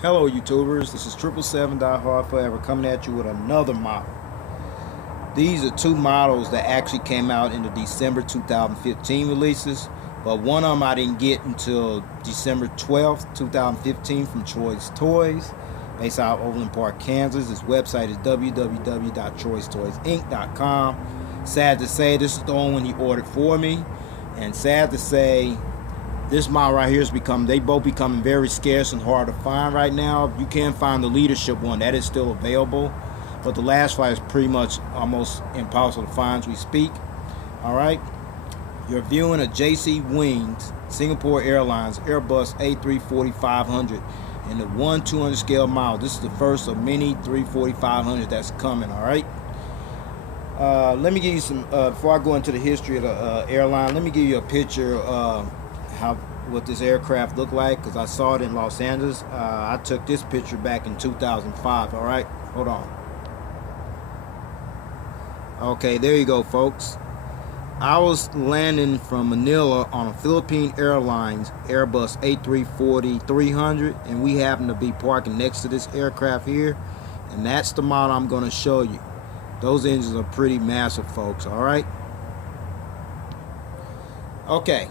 Hello YouTubers, this is 777 Die Hard Forever coming at you with another model. These are two models that actually came out in the December 2015 releases, but one of them I didn't get until December 12th, 2015 from Troy's Toys, based out of Overland Park, Kansas. His website is www.troystoysinc.com. Sad to say, this is the only one he ordered for me, and sad to say, this model right here they both becoming very scarce and hard to find right now. You can find the leadership one, that is still available, but the last flight is pretty much almost impossible to find as we speak. Alright, you're viewing a JC Wings Singapore Airlines Airbus A340-500 in the 1/200 scale model. This is the first of many 340-500 that's coming. Alright, let me give you some, before I go into the history of the airline, let me give you a picture of what this aircraft looked like, because I saw it in Los Angeles. I took this picture back in 2005. All right, hold on. Okay, there you go, folks. I was landing from Manila on a Philippine Airlines Airbus A340-300, and we happened to be parking next to this aircraft here, and that's the model I'm going to show you. Those engines are pretty massive, folks. All right. Okay.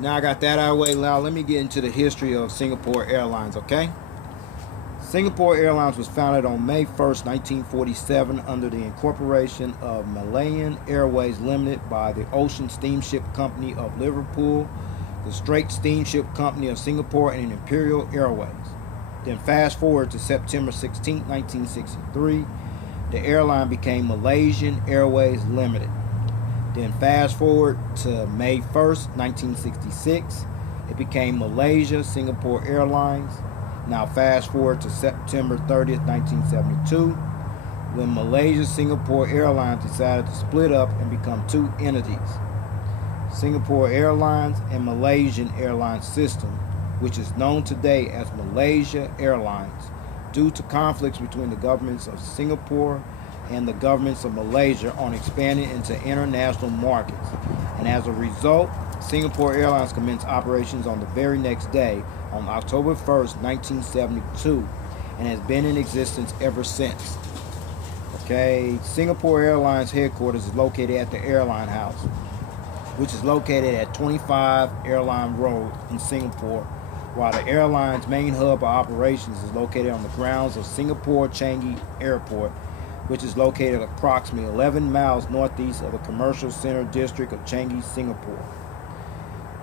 Now I got that out of the way. Now let me get into the history of Singapore Airlines, okay? Singapore Airlines was founded on May 1st, 1947 under the incorporation of Malayan Airways Limited by the Ocean Steamship Company of Liverpool, the Strait Steamship Company of Singapore, and Imperial Airways. Then fast forward to September 16, 1963, the airline became Malaysian Airways Limited. Then fast forward to May 1st, 1966, it became Malaysia Singapore Airlines. Now fast forward to September 30th, 1972, when Malaysia Singapore Airlines decided to split up and become two entities, Singapore Airlines and Malaysian Airlines System, which is known today as Malaysia Airlines, due to conflicts between the governments of Singapore and the governments of Malaysia on expanding into international markets. And as a result, Singapore Airlines commenced operations on the very next day, on October 1st, 1972, and has been in existence ever since. Okay, Singapore Airlines headquarters is located at the Airline House, which is located at 25 Airline Road in Singapore, while the airline's main hub of operations is located on the grounds of Singapore Changi Airport, which is located approximately 11 miles northeast of the commercial center district of Changi, Singapore.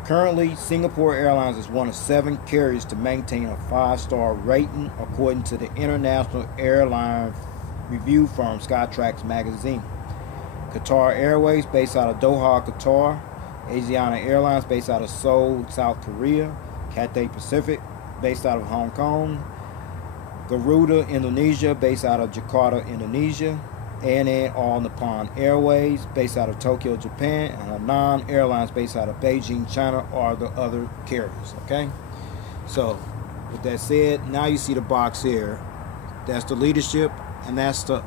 Currently, Singapore Airlines is one of 7 carriers to maintain a 5-star rating according to the international airline review firm Skytrax magazine. Qatar Airways, based out of Doha, Qatar. Asiana Airlines, based out of Seoul, South Korea. Cathay Pacific, based out of Hong Kong. Garuda Indonesia, based out of Jakarta, Indonesia. ANA All Nippon Airways, based out of Tokyo, Japan. And Anan Airlines, based out of Beijing, China, are the other carriers. Okay, so with that said, now you see the box here. That's the leadership, and that's the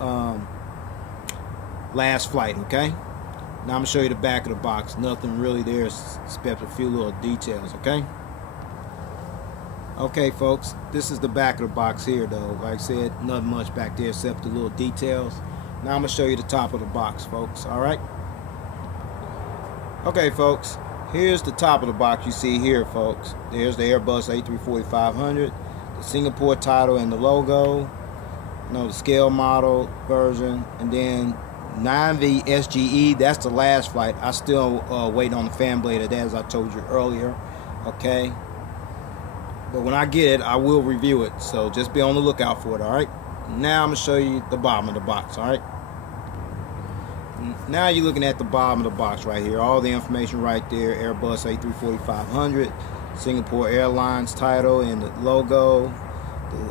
last flight. Okay, now I'm gonna show you the back of the box. Nothing really there except a few little details. Okay, folks, this is the back of the box here, though. Like I said, nothing much back there except the little details. Now I'm going to show you the top of the box, folks. Alright? Okay, folks, here's the top of the box you see here, folks. There's the Airbus A340-500, the Singapore title and the logo, the scale model version, and then 9V SGE. That's the last flight. I still waiting on the fan blade of that, as I told you earlier. Okay? But when I get it, I will review it. So just be on the lookout for it, alright? Now I'm going to show you the bottom of the box, alright? Now you're looking at the bottom of the box right here. All the information right there. Airbus A340-500, Singapore Airlines title and the logo,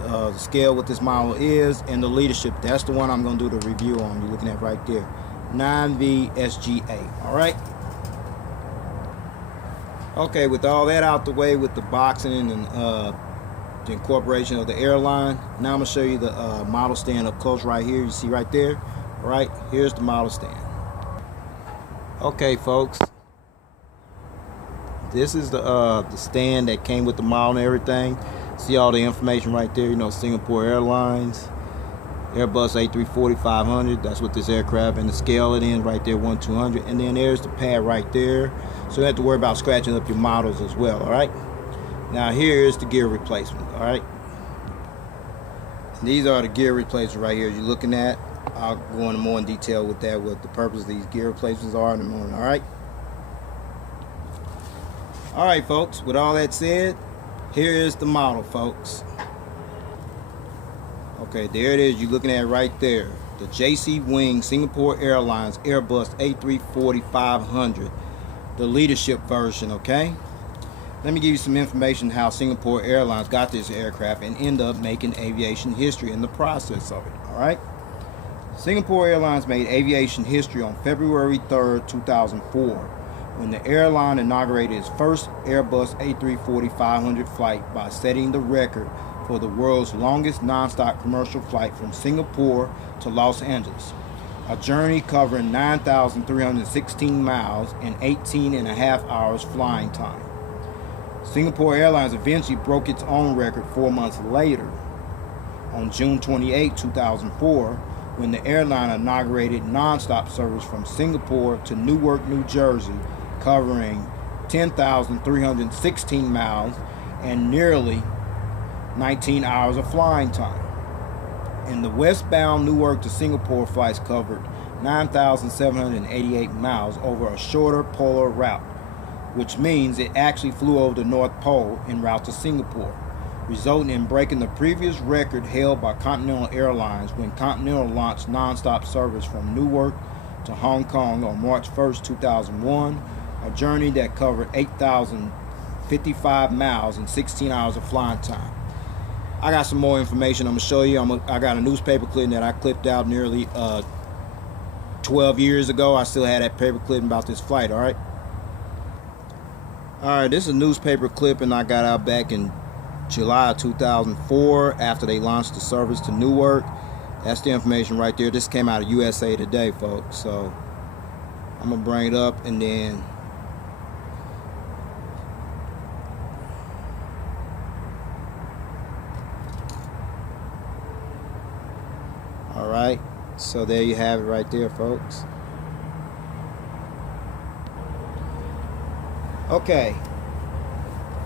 the scale what this model is, and the leadership. That's the one I'm going to do the review on. You're looking at right there. 9V SGA, alright? Okay, with all that out the way, with the boxing and the incorporation of the airline, now I'm going to show you the model stand up close right here. You see right there? Right, here's the model stand. Okay, folks, this is the stand that came with the model and everything. See all the information right there. You know, Singapore Airlines, Airbus A340-500. That's what this aircraft, and the scale it in right there, 1/200. And then there's the pad right there. So you don't have to worry about scratching up your models as well. All right. Now here is the gear replacement. All right. These are the gear replacements right here you're looking at. I'll go into more in detail with that, what the purpose of these gear replacements are in a moment. All right. All right, folks. With all that said, here is the model, folks. Okay, there it is. You're looking at right there. The Wings.Singapore Airlines Airbus A340-500. The leadership version, okay? Let me give you some information how Singapore Airlines got this aircraft and end up making aviation history in the process of it, all right? Singapore Airlines made aviation history on February 3rd, 2004, when the airline inaugurated its first Airbus A340-500 flight by setting the record for the world's longest non-stop commercial flight from Singapore to Los Angeles, a journey covering 9,316 miles and 18.5 hours flying time. Singapore Airlines eventually broke its own record 4 months later, on June 28, 2004, when the airline inaugurated non-stop service from Singapore to Newark, New Jersey, covering 10,316 miles and nearly 19 hours of flying time. And the westbound Newark to Singapore flights covered 9,788 miles over a shorter polar route, which means it actually flew over the North Pole en route to Singapore, resulting in breaking the previous record held by Continental Airlines when Continental launched non-stop service from Newark to Hong Kong on March 1st, 2001, a journey that covered 8,055 miles and 16 hours of flying time. I got some more information I'm going to show you. I got a newspaper clipping that I clipped out nearly 12 years ago. I still had that paper clipping about this flight, all right? All right, this is a newspaper clipping I got out back in July 2004 after they launched the service to Newark. That's the information right there. This came out of USA Today, folks. So I'm going to bring it up and then all right, so there you have it right there, folks. Okay,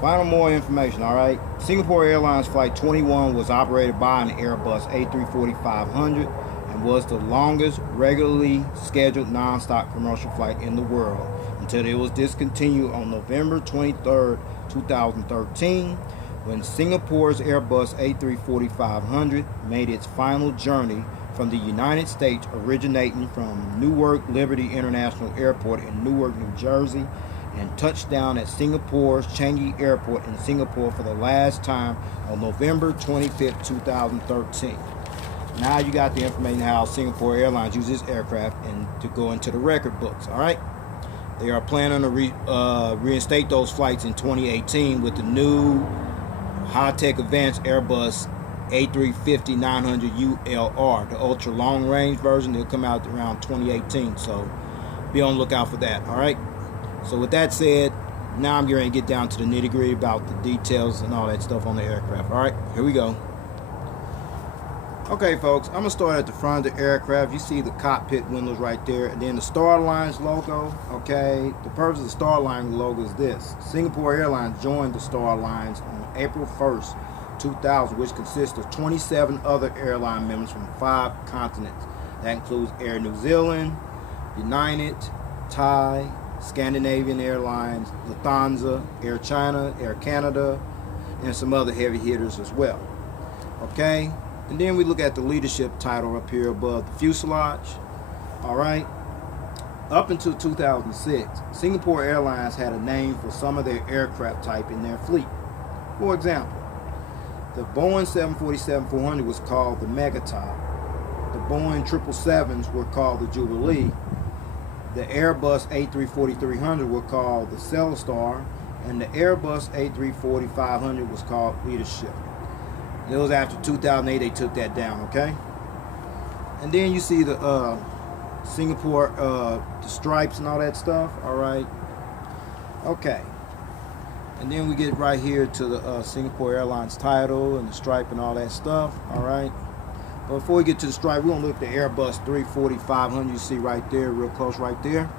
final more information, all right? Singapore Airlines Flight 21 was operated by an Airbus A340-500 and was the longest regularly scheduled non-stop commercial flight in the world until it was discontinued on November 23rd, 2013, when Singapore's Airbus A340-500 made its final journey from the United States, originating from Newark Liberty International Airport in Newark, New Jersey, and touched down at Singapore's Changi Airport in Singapore for the last time on November 25th, 2013. Now you got the information how Singapore Airlines uses this aircraft and to go into the record books, all right? They are planning to reinstate those flights in 2018 with the new high-tech advanced Airbus A350-900 ULR, the ultra long range version. They'll come out around 2018, so be on the lookout for that, all right? So with that said, now I'm going to get down to the nitty gritty about the details and all that stuff on the aircraft. All right, here we go. Okay, folks, I'm going to start at the front of the aircraft. You see the cockpit windows right there, and then the Star Alliance logo. Okay, the purpose of the Star Alliance logo is this. Singapore Airlines joined the Star Alliance on April 1st, 2000, which consists of 27 other airline members from 5 continents. That includes Air New Zealand, United, Thai, Scandinavian Airlines, Lufthansa, Air China, Air Canada, and some other heavy hitters as well. Okay, and then we look at the leadership title up here above the fuselage. All right, up until 2006, Singapore Airlines had a name for some of their aircraft type in their fleet. For example, the Boeing 747-400 was called the Megatop. The Boeing 777s were called the Jubilee. The Airbus A340-300 was called the Celstar, and the Airbus A340-500 was called Leadership. It was after 2008 they took that down, okay? And then you see the Singapore, the stripes and all that stuff, all right? Okay. And then we get right here to the Singapore Airlines title and the stripe and all that stuff. All right. But before we get to the stripe, we're gonna look at the Airbus A340-500. You see right there, real close right there.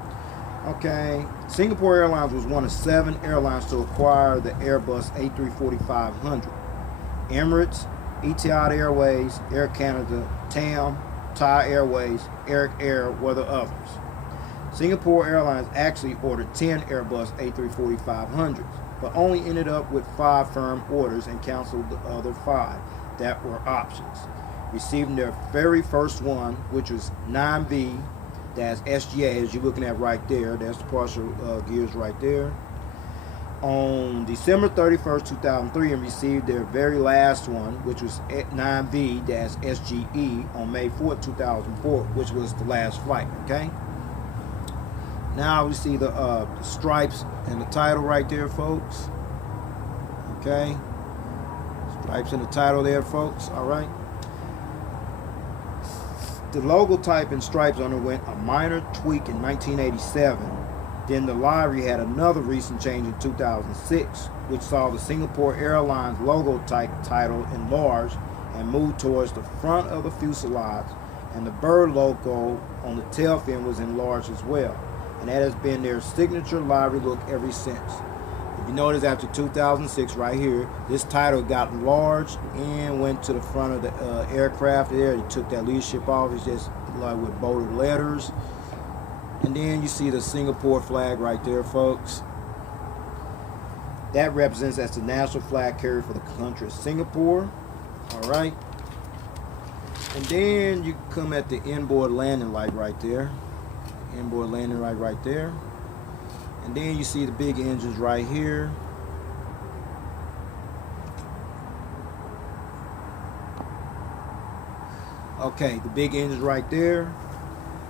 Okay, Singapore Airlines was one of 7 airlines to acquire the Airbus A340-500. Emirates, Etihad Airways, Air Canada, TAM, Thai Airways, Eric Air were the others. Singapore Airlines actually ordered 10 Airbus A340-500s, but only ended up with 5 firm orders and canceled the other 5 that were options, receiving their very first one, which was 9V-SGA, as you're looking at right there. That's the partial gears right there. On December 31st, 2003, and received their very last one, which was 9V-SGE, on May 4th, 2004, which was the last flight. Okay. Now we see the stripes and the title right there, folks. Okay. Stripes and the title there, folks. All right. The logo type and stripes underwent a minor tweak in 1987. Then the livery had another recent change in 2006, which saw the Singapore Airlines logo type title enlarged and moved towards the front of the fuselage, and the bird logo on the tail fin was enlarged as well. And that has been their signature livery look ever since. If you notice, after 2006 right here, this title got enlarged and went to the front of the aircraft there. They took that leadership off. It's just like with bolded letters. And then you see the Singapore flag right there, folks. That represents as the national flag carrier for the country of Singapore. All right. And then you come at the inboard landing light right there. Inboard landing light right there. And then you see the big engines right here. Okay, the big engines right there.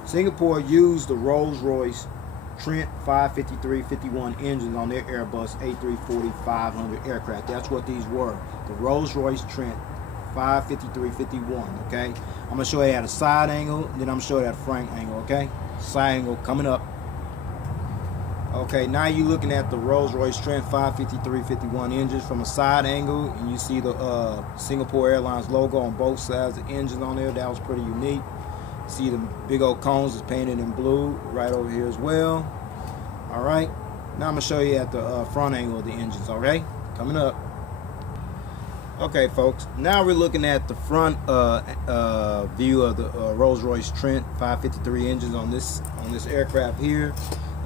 Singapore used the Rolls-Royce Trent 553-51 engines on their Airbus A340-500 aircraft. That's what these were. The Rolls-Royce Trent 553-51, okay? I'm going to show you at a side angle, then I'm going to show you at a front angle, okay? Side angle coming up. Okay, now you're looking at the Rolls-Royce Trent 553-51 engines from a side angle, and you see the Singapore Airlines logo on both sides of the engines on there. That was pretty unique. See the big old cones is painted in blue right over here as well. All right, now I'm gonna show you at the front angle of the engines. Okay, coming up. Okay, folks, now we're looking at the front view of the Rolls-Royce Trent 553 engines on this aircraft here,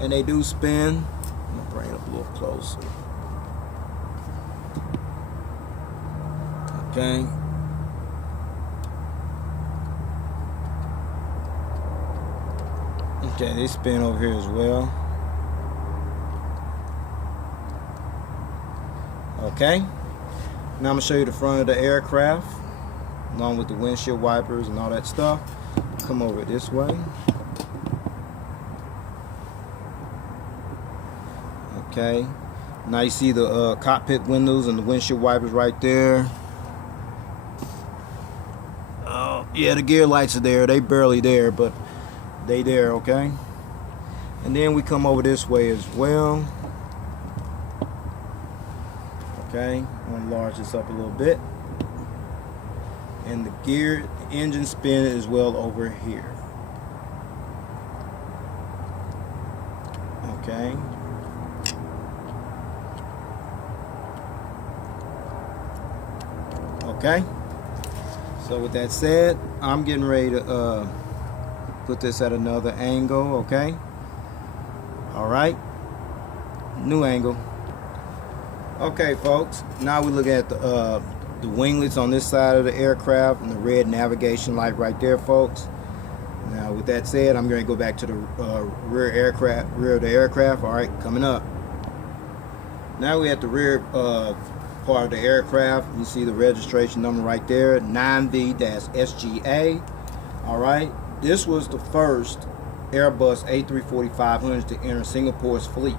and they do spin. I'm gonna bring it up a little closer. Okay. Okay, they spin over here as well. Okay. Now I'm going to show you the front of the aircraft, along with the windshield wipers and all that stuff. Come over this way. Okay. Now you see the cockpit windows and the windshield wipers right there. Oh, yeah, the gear lights are there. They barely there, but they there, okay? And then we come over this way as well. Okay, I'm gonna enlarge this up a little bit. And the engine spin as well over here. Okay. Okay. So with that said, I'm getting ready to put this at another angle, okay? All right, new angle. Okay, folks, now we look at the winglets on this side of the aircraft and the red navigation light right there, folks. Now with that said, I'm going to go back to the rear of the aircraft. All right, coming up. Now we at the rear part of the aircraft. You see the registration number right there, 9V-SGA. All right. This was the first Airbus A340-500 to enter Singapore's fleet.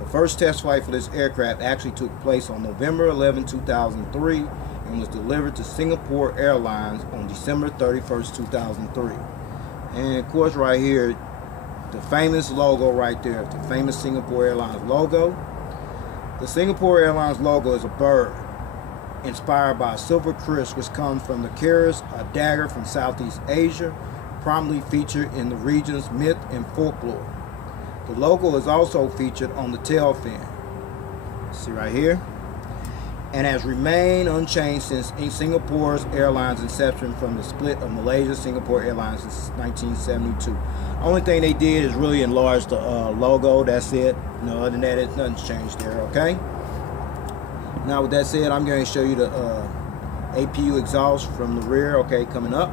The first test flight for this aircraft actually took place on November 11, 2003 and was delivered to Singapore Airlines on December 31st, 2003. And of course right here, the famous logo right there, the famous Singapore Airlines logo. The Singapore Airlines logo is a bird inspired by a silver kriss which comes from the carriers, a dagger from Southeast Asia, prominently featured in the region's myth and folklore. The logo is also featured on the tail fin. See right here? And has remained unchanged since Singapore's airline's inception from the split of Malaysia Singapore Airlines in 1972. Only thing they did is really enlarge the logo. That's it. No, other than that, nothing's changed there. Okay. Now, with that said, I'm going to show you the Apu exhaust from the rear. Okay, coming up.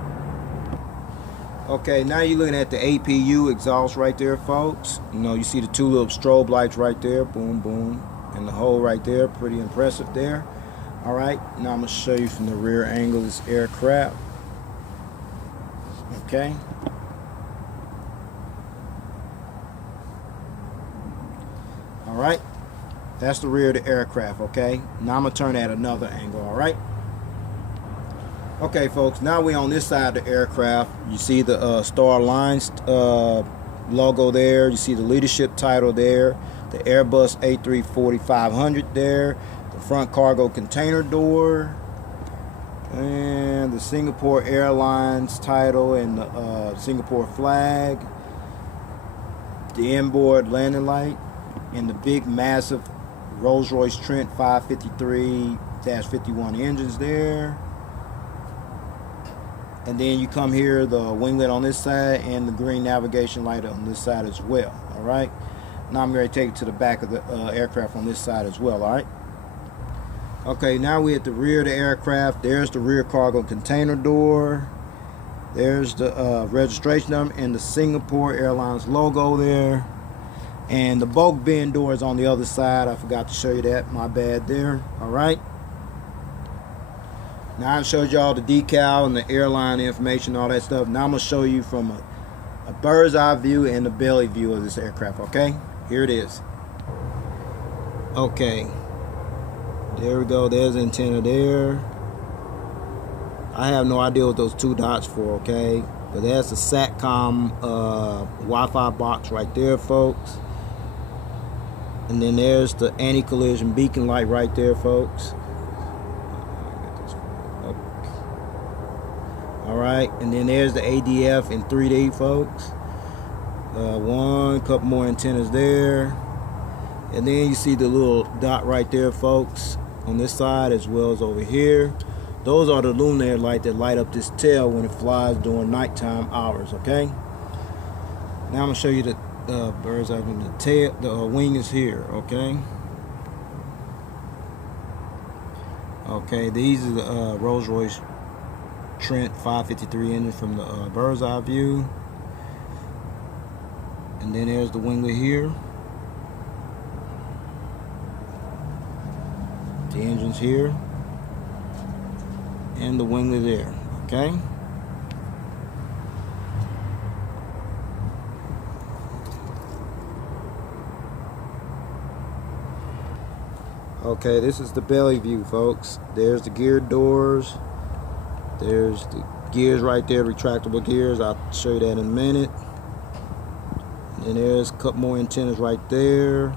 Okay, now you're looking at the Apu exhaust right there, folks. You know, you see the two little strobe lights right there. Boom, boom. And the hole right there, pretty impressive there. All right, now I'm gonna show you from the rear angle of this aircraft. Okay. All right, that's the rear of the aircraft. Okay, now I'm gonna turn at another angle. All right. Okay, folks, now we're on this side of the aircraft. You see the Star Alliance logo there. You see the leadership title there. The Airbus A340-500 there, the front cargo container door, and the Singapore Airlines title and the Singapore flag, the inboard landing light, and the big massive Rolls-Royce Trent 553-51 engines there. And then you come here, the winglet on this side and the green navigation light on this side as well. All right. Now I'm going to take it to the back of the aircraft on this side as well. All right. Okay, now we're at the rear of the aircraft. There's the rear cargo container door. There's the registration number and the Singapore Airlines logo there. And the bulk bin door is on the other side. I forgot to show you that. My bad there. All right. Now I showed y'all the decal and the airline information, all that stuff. Now I'm going to show you from a bird's eye view and the belly view of this aircraft. Okay. Here it is. Okay, there we go. There's the antenna there. I have no idea what those two dots for, okay, but that's the SATCOM Wi-Fi box right there, folks. And then there's the anti-collision beacon light right there, folks. All right, and then there's the ADF in 3D, folks. One couple more antennas there, and then you see the little dot right there, folks, on this side as well as over here. Those are the luminaire light that light up this tail when it flies during nighttime hours. Okay, now I'm gonna show you the bird's eye view. The tail, the wing is here. Okay, these are the Rolls-Royce Trent 553 engine from the bird's eye view. And then there's the winglet here. The engine's here. And the winglet there. Okay. Okay, this is the belly view, folks. There's the gear doors. There's the gears right there, retractable gears. I'll show you that in a minute. And there's a couple more antennas right there.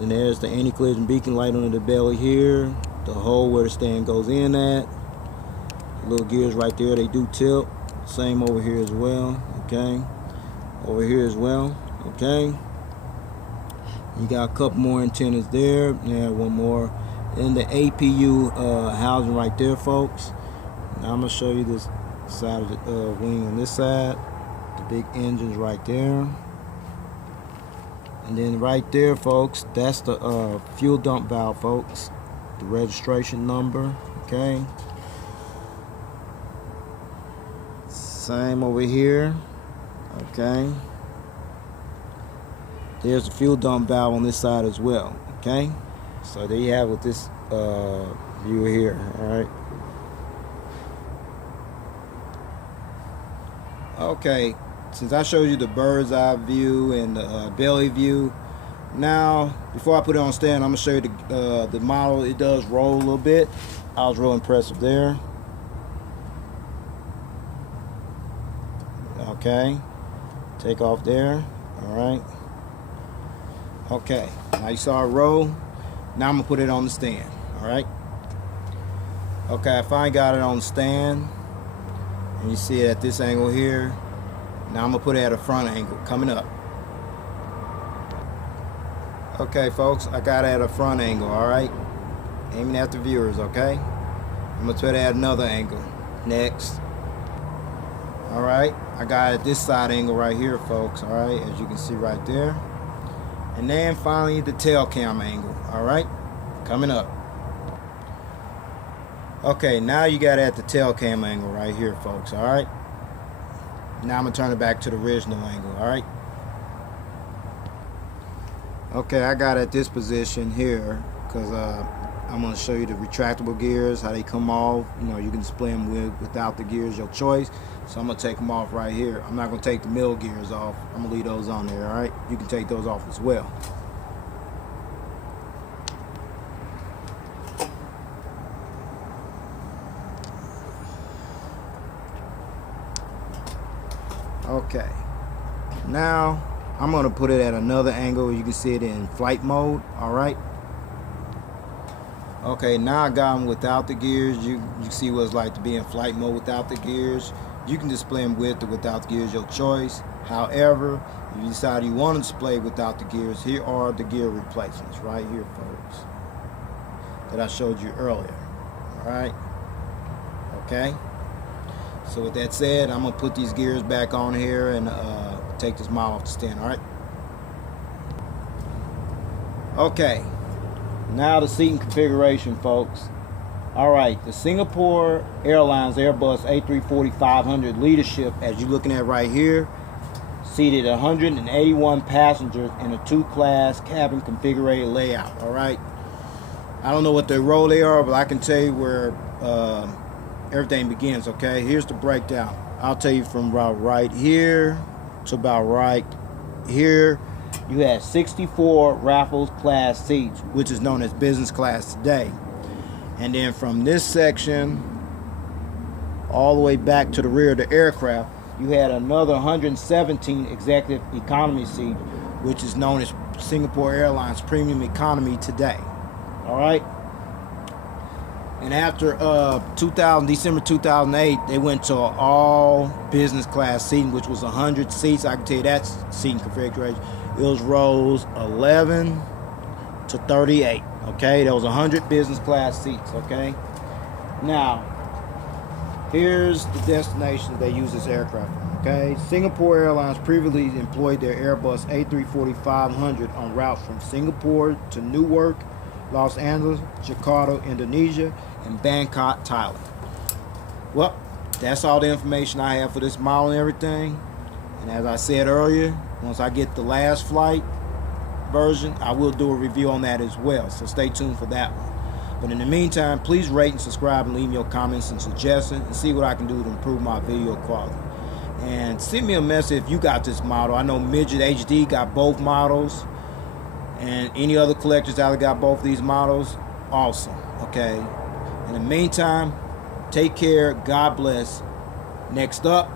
Then there's the anti-collision beacon light under the belly here. The hole where the stand goes in at. The little gears right there, they do tilt. Same over here as well. Okay. Over here as well. Okay. You got a couple more antennas there. Yeah, one more. And the APU housing right there, folks. Now I'm gonna show you this side of the wing on this side. The big engines right there. And then right there, folks, that's the fuel dump valve, folks. The registration number, okay. Same over here, okay. There's the fuel dump valve on this side as well, okay. So there you have with this view here, all right. Okay, since I showed you the bird's eye view and the belly view, now before I put it on stand, I'm gonna show you the model. It does roll a little bit. I was real impressive there. Okay, take off there. All right. Okay, now you saw it roll. Now I'm gonna put it on the stand. All right. Okay, I finally got it on the stand, and you see it at this angle here. Now I'm gonna put it at a front angle coming up. Okay, folks, I got it at a front angle. All right, aiming at the viewers. Okay, I'm gonna try to add another angle next. All right, I got it at this side angle right here, folks. All right, as you can see right there. And then finally the tail cam angle. All right, coming up. Okay, now you got it at the tail cam angle right here, folks. All right, now I'm gonna turn it back to the original angle. All right. Okay, I got it at this position here because I'm going to show you the retractable gears, how they come off. You know, you can display them without the gears, your choice. So I'm going to take them off right here. I'm not going to take the middle gears off. I'm going to leave those on there, all right? You can take those off as well. Okay, now I'm going to put it at another angle. You can see it in flight mode. All right. Okay, now I got them without the gears. You see what it's like to be in flight mode without the gears. You can display them with or without the gears, your choice. However, if you decide you want to display without the gears, here are the gear replacements right here, folks, that I showed you earlier. All right. Okay. So with that said, I'm going to put these gears back on here and take this model off the stand. All right. Okay. Now the seating configuration, folks. All right. The Singapore Airlines Airbus A340-500 leadership, as you're looking at right here, seated 181 passengers in a 2-class cabin configurated layout. All right. I don't know what the row they are, but I can tell you where everything begins. Okay, here's the breakdown. I'll tell you from about right here to about right here. You had 64 Raffles class seats, which is known as business class today. And then from this section all the way back to the rear of the aircraft, you had another 117 executive economy seats, which is known as Singapore Airlines Premium Economy today. All right. And after December 2008, they went to all business class seating, which was 100 seats. I can tell you that seating configuration. It was rows 11 to 38. Okay, there was 100 business class seats. Okay. Now, here's the destination they use this aircraft on. Okay, Singapore Airlines previously employed their Airbus A340-500 on routes from Singapore to Newark, Los Angeles, Jakarta, Indonesia, and Bangkok, Thailand. Well, that's all the information I have for this model and everything. And as I said earlier, once I get the last flight version, I will do a review on that as well. So stay tuned for that one. But in the meantime, please rate and subscribe and leave me your comments and suggestions and see what I can do to improve my video quality. And send me a message if you got this model. I know Midget HD got both models. And any other collectors out there got both of these models, awesome. Okay. In the meantime, take care. God bless. Next up,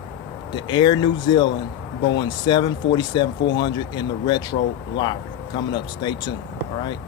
the Air New Zealand Boeing 747-400 in the retro library. Coming up. Stay tuned. All right.